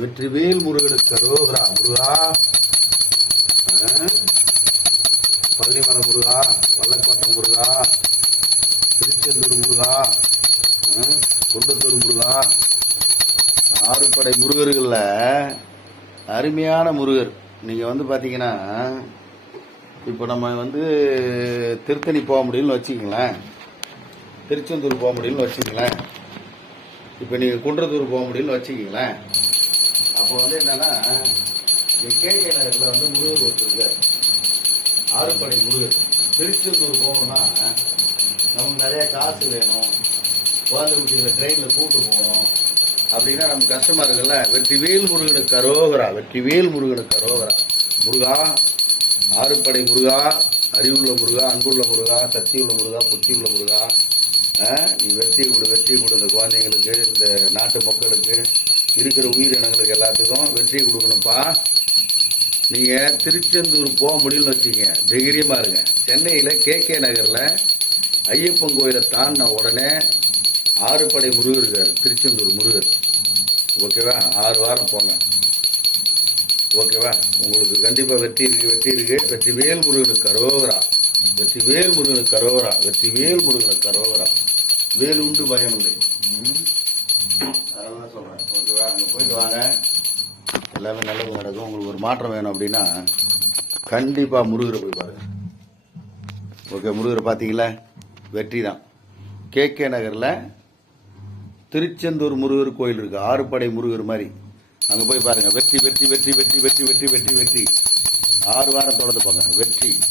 வெற்றிவேல் முருகனுக்கு அரோகரா. முருகா, பள்ளிமலை முருகா, வல்லக்கோட்டை முருகா, திருச்செந்தூர் முருகா, குண்டத்தூர் முருகா, ஆறுபடை முருகர்கள்ல அருமையான முருகர். நீங்க பாத்தீங்கன்னா இப்போ நம்ம திருத்தணி போக முடியும்னு வச்சுக்கங்களேன், திருச்செந்தூர் போக முடியும்னு வச்சுக்கங்களேன், இப்போ நீங்க குன்றத்தூர் போக முடியும்னு வச்சுக்கங்களேன். அப்போ என்னன்னா கேகே நகர்ல முருகர் ஒருத்தர், ஆறுபடை முருகர். திருச்செந்தூர் போகணும்னா நமக்கு நிறைய காசு வேணும், குழந்தை குட்டிகளை ட்ரெயினில் கூப்பிட்டு போகணும் அப்படின்னா நம்ம கஷ்டமா இருக்குல்ல. வெற்றிவேல் முருகனுக்கு அரோகரா, வெற்றிவேல் முருகனுக்கு அரோகரா. முருகா, ஆறுபடை முருகா, அறிவுள்ள முருகா, அன்புள்ள முருகா, சக்தியுள்ள முருகா, புத்தியுள்ள முருகா, நீ வெற்றி கொடு, வெற்றி கொடு. இந்த குழந்தைங்களுக்கு, இந்த நாட்டு மக்களுக்கு, இருக்கிற உயிரினங்களுக்கு எல்லாத்துக்கும் வெற்றி கொடுக்கணும்ப்பா. நீங்க திருச்செந்தூர் போக முடியும்னு வச்சுங்க, தைரியமா இருங்க. சென்னையில கேகே நகர்ல ஐயப்பன் கோயிலை தாண்டின உடனே ஆறுபடை முருகர் இருக்காரு, திருச்செந்தூர் முருகர். ஓகேவா? 6 வாரம் போங்க. ஓகேவா? உங்களுக்கு கண்டிப்பா வெற்றி இருக்கு, வெற்றி இருக்கு. வெற்றிவேல் முருகனுக்கு அரோகரா, வெற்றிவேல் முருகனுக்கு அரோகரா, வெற்றிவேல் முருகனுக்கு அரோகரா. வேல் உண்டு பயம் இல்லை. அதனால சொல்றேன். ஓகேவா? அங்க போயிட்டு வாங்க, எல்லாமே நல்லது நடக்கும். உங்களுக்கு ஒரு மாற்றம் வேணும் அப்படின்னா கண்டிப்பா முருகரை போய் பாருங்க. ஓகே, முருகரை பார்த்தீங்களா? வெற்றி தான். கேகே நகர்ல திருச்செந்தூர் முருகர் கோயில் இருக்கு, ஆறுபடை முருகர் மாதிரி. அங்க போய் பாருங்க. வெற்றி வெற்றி வெற்றி வெற்றி வெற்றி வெற்றி வெற்றி வெற்றி. 6 வாரம் தொடர்ந்து போங்க. வெற்றி.